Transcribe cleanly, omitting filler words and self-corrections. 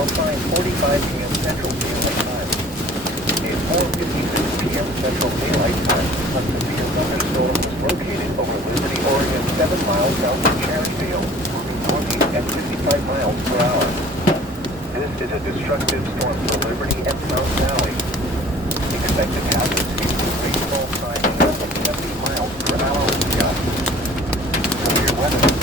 call sign 45 p.m. Central Daylight Time. At 4:56 p.m. Central Daylight Time, a severe thunderstorm was located over Liberty, Oregon, 7 miles south of Cherryville, moving northeast at 55 miles per hour. This is a destructive storm for Liberty and South Valley. Expected hazards include rainfall signs of 70 miles per hour with gusts. Severe weather